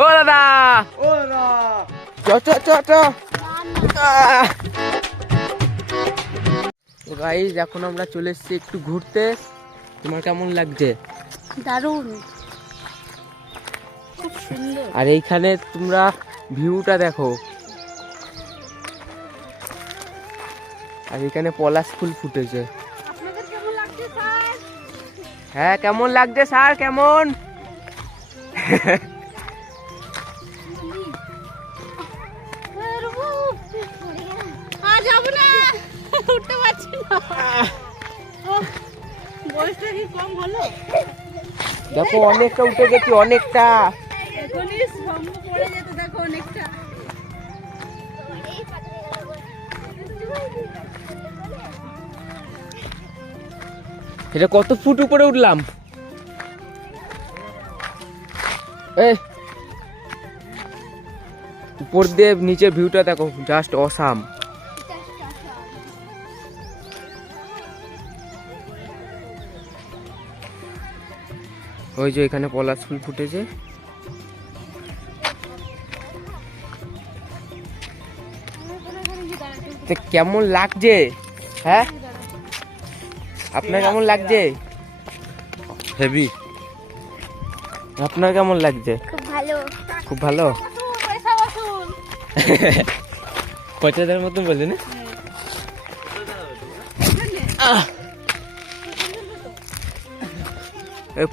ও দাদা, ও দাদা, চ চ চ চ। তো গাইস, এখন আমরা চলে এসেছি একটু ঘুরতে। তোমার কেমন লাগছে? দারুণ, খুব সুন্দর। আর এইখানে তোমরা ভিউটা দেখো। আর এখানে পলাশ ফুল ফুটেছে। আপনাদের কেমন লাগছে স্যার? হ্যাঁ, কেমন লাগছে স্যার? কেমন? যাবো না, উঠতে পারছি না। বয়সটা কি কম হলো? দেখো অনেকটা উঠে গেছি, অনেকটা। এখনই স্তম্ভ পড়ে যেত, দেখো অনেকটা। এটা কত ফুট উপরে উঠলাম? উপর দিয়ে নিচে ভিউটা দেখো, জাস্ট অসাম। ওই যে এখানে পলাশ ফুল ফুটেছে। তো কেমন লাগছে? হ্যাঁ, আপনার কেমন লাগছে? হেভি। আপনার কেমন লাগছে? খুব ভালো। খুব ভালো। পয়সা বসুন। 50,000 মতন বলছে না?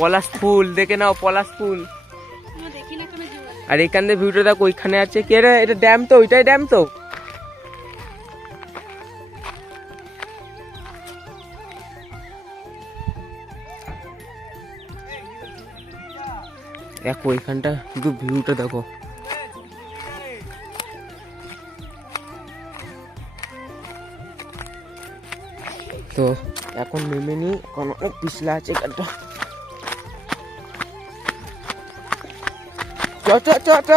পলাশ ফুল দেখে নাও, পলাশ ফুল। দেখি না কোনো জীবন। আর এখান থেকে ভিউটা দেখো, ওইখানে আছে কে রে? এটা ড্যাম তো, ওইটাই ড্যাম তো। দেখো ওইখানটা শুধু ভিউটা দেখো। তো এখন নেমে নি, এখন অনেক পিছলা আছে গানটা। চ চ চ চ।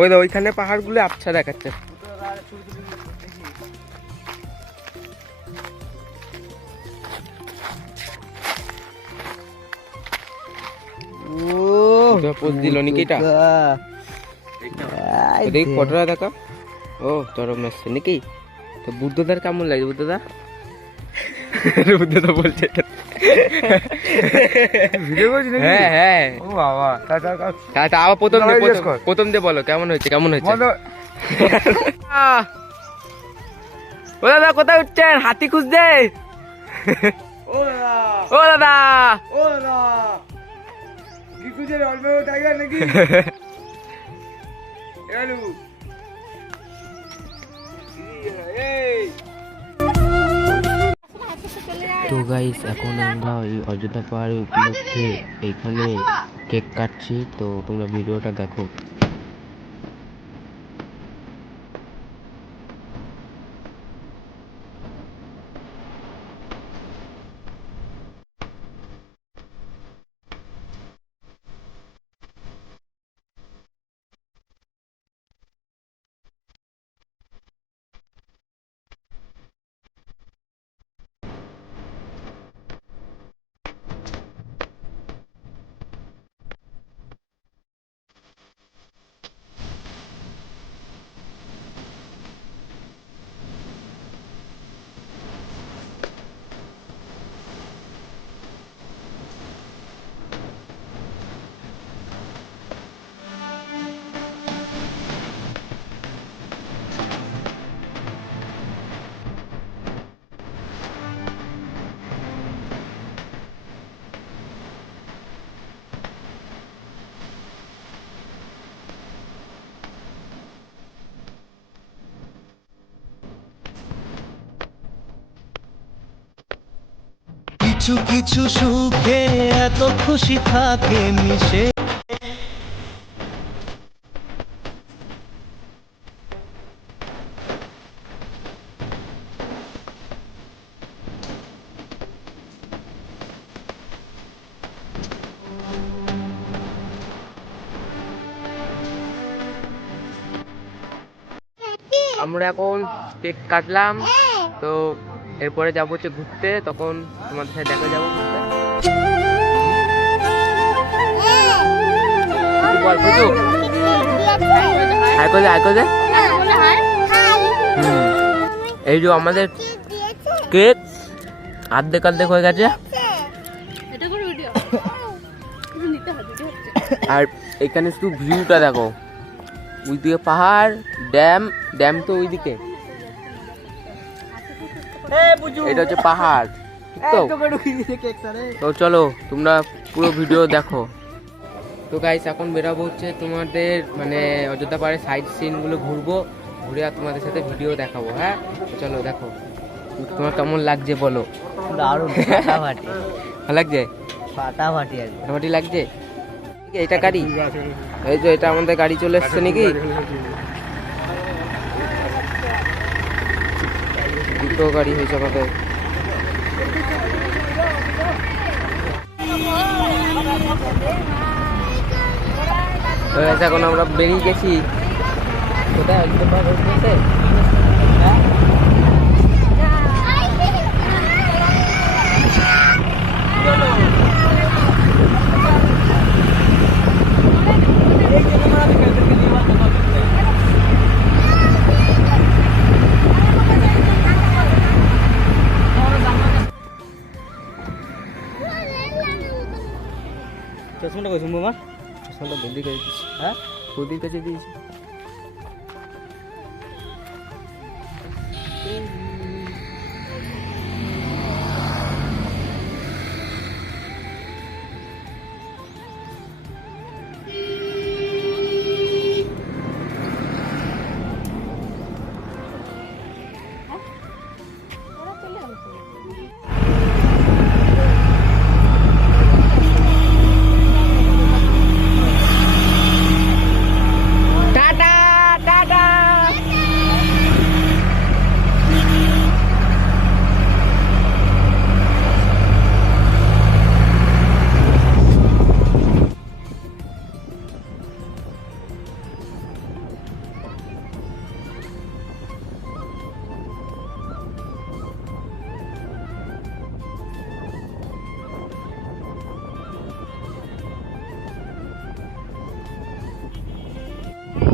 ওই দা ওইখানে পাহাড়গুলো আবছা দেখাচ্ছে। পোজ দিল নাকি এটা? দেখি ফটোটা দেখা। ও চরম আসছে নাকি? তো বুদ্ধদার কেমন লাগে? বুদ্ধদা বুদ্ধদা বলছে ভিডিও করছিস নাকি? হ্যাঁ হ্যাঁ। ও বাবা, তা আবার প্রথম দিয়ে বলো কেমন হয়েছে, কেমন হয়েছে? ও দাদা, কোথায় উঠছেন? হাতি খুঁজতে? ও দাদা, ও দাদা, ও দাদা, কি খুঁজে অল্প টাইগার নাকি? এলু এই তো গাইস, এখন আমরা ওই অযোধ্যা পাহাড়ের উপলক্ষে এখানে কেক কাটছি, তো তোমরা ভিডিওটা দেখো। কিছু কিছু সুখে এত খুশি থাকে মিশে। আমরা এখন কেক কাটলাম, তো এরপরে যাবো হচ্ছে ঘুরতে, তখন তোমাদের সাথে দেখা যাবো ঘুরতে। বল বুঝু, হাই করে দে, হাই করে দে। এই যে আমাদের কেক অর্ধেক অর্ধেক হয়ে গেছে, আর এখানে শুধু ভিউটা দেখো, ওইদিকে পাহাড়, ড্যাম, ড্যাম তো ওইদিকে, এটা হচ্ছে পাহাড়, ঠিক তো? তো চলো তোমরা পুরো ভিডিও দেখো। তো গাইস এখন বেরাবো হচ্ছে তোমাদের মানে অযোধ্যা পাহাড়ের সাইড সিনগুলো ঘুরবো, ঘুরে আর তোমাদের সাথে ভিডিও দেখাবো। হ্যাঁ তো চলো দেখো, তোমার কেমন লাগছে বলো। দারুণ ফাটাফাটি ভালো লাগছে? ফাটাফাটি আর ফাটাফাটি লাগছে। এটা গাড়ি, এই যে এটা আমাদের গাড়ি চলে এসছে নাকি, দুটো গাড়ি হয়েছে আমাদের। এখন আমরা বেরিয়ে গেছি কোথায়, অযোধ্যা পাহাড় রয়েছে। চশমাটা কইছো মামা? চশমাটা বৌদির কাছে দিয়েছি। হ্যাঁ বৌদির কাছে দিয়েছি।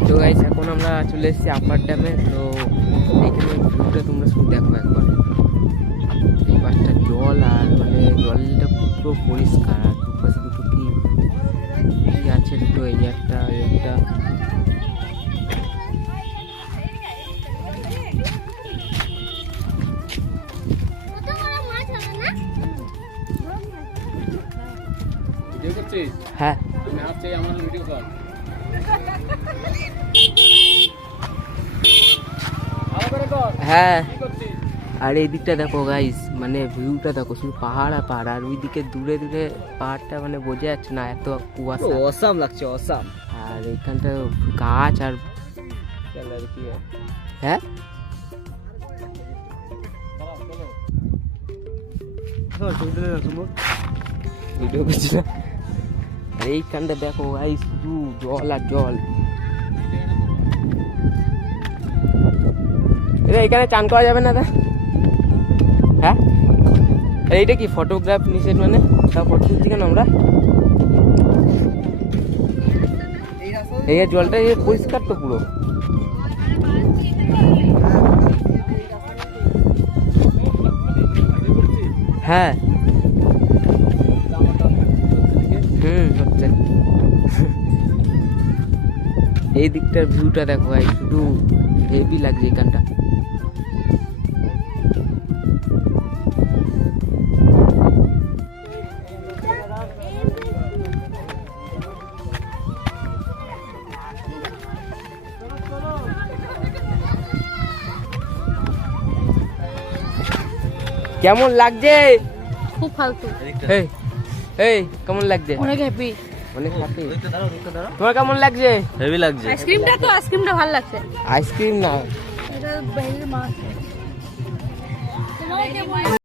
তো গাইস এখন আমরা চলে এসেছি আপার ড্যামে। তো এইখানে ভিউটা তোমরা শুধু দেখো একবার, এই পাশটা জল, আর মানে জলটা পুরো পরিষ্কার, আর দুপাশে দুটো কি আছে, দুটো এই একটা এই একটা। হ্যাঁ হ্যাঁ, আর এই দিকটা দেখো গাইস, মানে ভিউটা দেখো, শুধু পাহাড় আর পাহাড়, আর ওইদিকে দূরে দূরে পাহাড়টা মানে বোঝা যাচ্ছে না, এত কুয়াশা। অসাম লাগছে, অসাম। আর এইখানটা গাছ আর হ্যাঁ ভিডিও করছি না। আর এইখানটা দেখো গাইস, শুধু জল আর জল। এখানে চান করা যাবে না? হ্যাঁ এইটা কি ফটোগ্রাফ নিষেধ, মানে তা ফটো তুলছি কেন আমরা? এই জলটা পরিষ্কার তো পুরো। হ্যাঁ হচ্ছে। এই দিকটার ভিউটা দেখো ভাই, শুধু হেভি লাগছে এখানটা। কেমন লাগছে? খুব ফালতু। এই এই কেমন লাগছে? অনেক হ্যাপি। অনেক হ্যাপি। তোমার কেমন লাগছে? হেভি লাগছে। আইসক্রিমটা ভালো লাগছে। আইসক্রিম না, এটা বাইরের মাছ। তোমাকে কেমন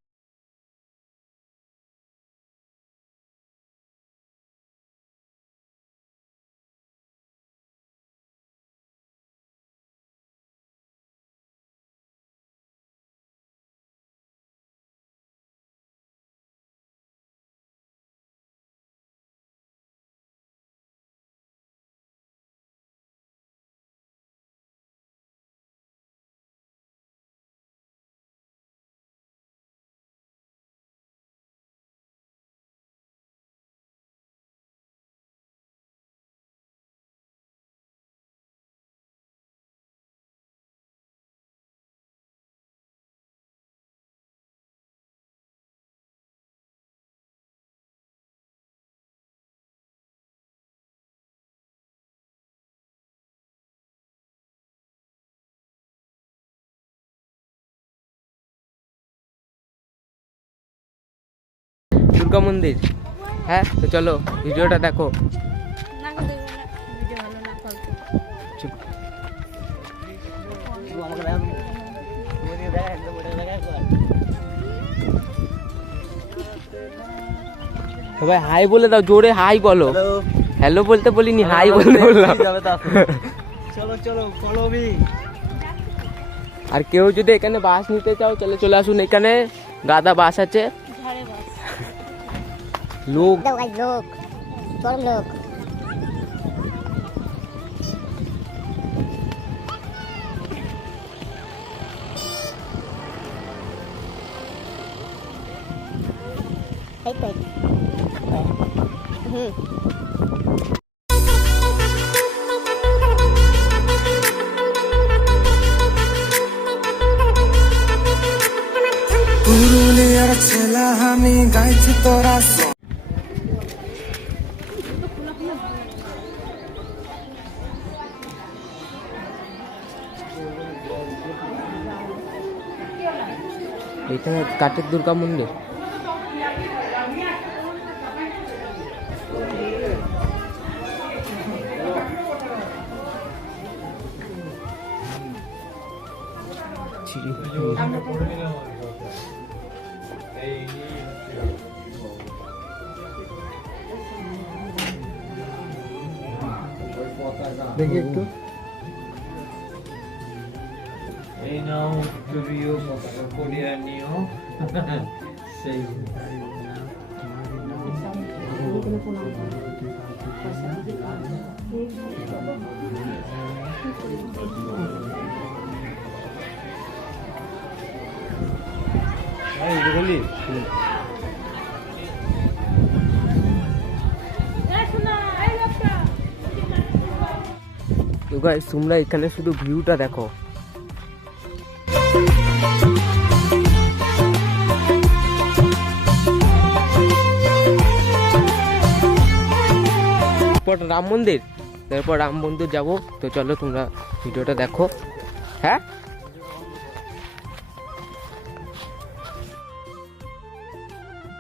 দুর্গা মন্দির। হ্যাঁ, তো চলো ভিডিওটা দেখো। না গো, দেবো না, ভিডিও ভালো না, ফালতু। চুপ। আমাকে দেখো তুমি দেখা একদম ওটা দেখা একবার সবাই হাই বলে দাও, জোরে হাই বলো। হ্যালো হ্যালো বলতে বলিনি, হাই বলতে বললাম। যাবে তো আসো। চলো চলো ফলো মি আর কেউ যদি এখানে বাস নিতে চাও চলে চলে আসুন, এখানে গাদা বাস আছে। ঝাড়ে বাস। লোক लोग चोर लोग পুরুলিয়ার ছেলা আমি গাইছি তোরা এটা কাঠের দুর্গা মন্দির। দেখি একটু এই নাও তুমিও পতাকা পরিয়ে নিও সেই বলি তো গাইস তোমরা এখানে শুধু ভিউটা দেখো। তারপর রাম মন্দির, তারপর রাম মন্দির যাবো। তো চলো তোমরা ভিডিওটা দেখো। হ্যাঁ।